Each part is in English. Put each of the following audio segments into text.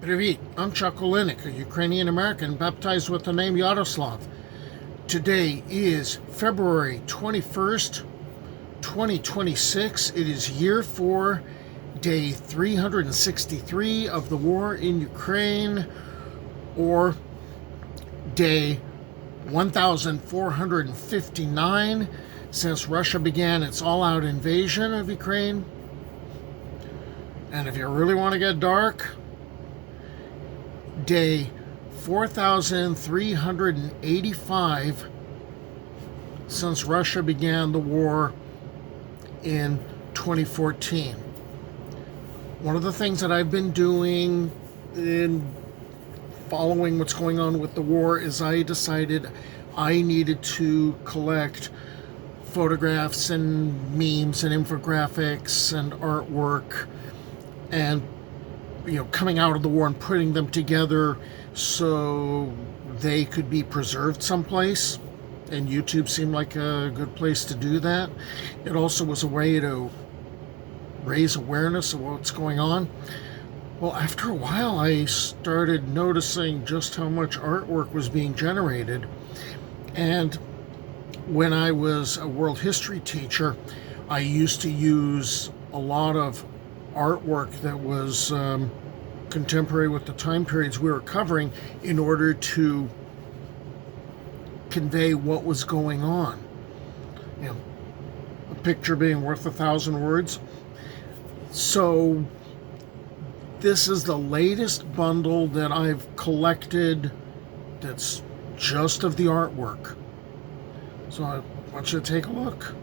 Привіт, I'm Chuck Olenek, a Ukrainian American baptized with the name Yaroslav. Today is February 21st, 2026. It is year 4, day 363 of the war in Ukraine, or day 1459 since Russia began its all-out invasion of Ukraine. And if you really want to get dark, day 4,385 since Russia began the war in 2014. One of the things that I've been doing in following what's going on with the war is I decided I needed to collect photographs and memes and infographics and artwork and coming out of the war and putting them together so they could be preserved someplace, and YouTube seemed like a good place to do that. It also was a way to raise awareness of what's going on. Well, after a while I started noticing just how much artwork was being generated, and when I was a world history teacher I used to use a lot of artwork that was contemporary with the time periods we were covering in order to convey what was going on. A picture being worth 1,000 words. So this is the latest bundle that I've collected that's just of the artwork. So I want you to take a look.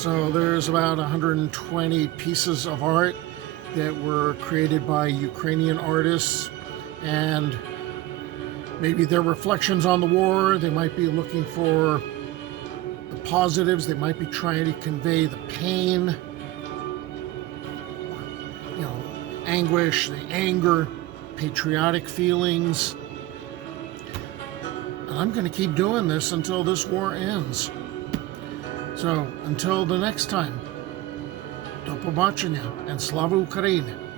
So there's about 120 pieces of art that were created by Ukrainian artists, and maybe they're reflections on the war. They might be looking for the positives. They might be trying to convey the pain, anguish, the anger, patriotic feelings. And I'm going to keep doing this until this war ends. So until the next time, do побачення and Slava Ukraini.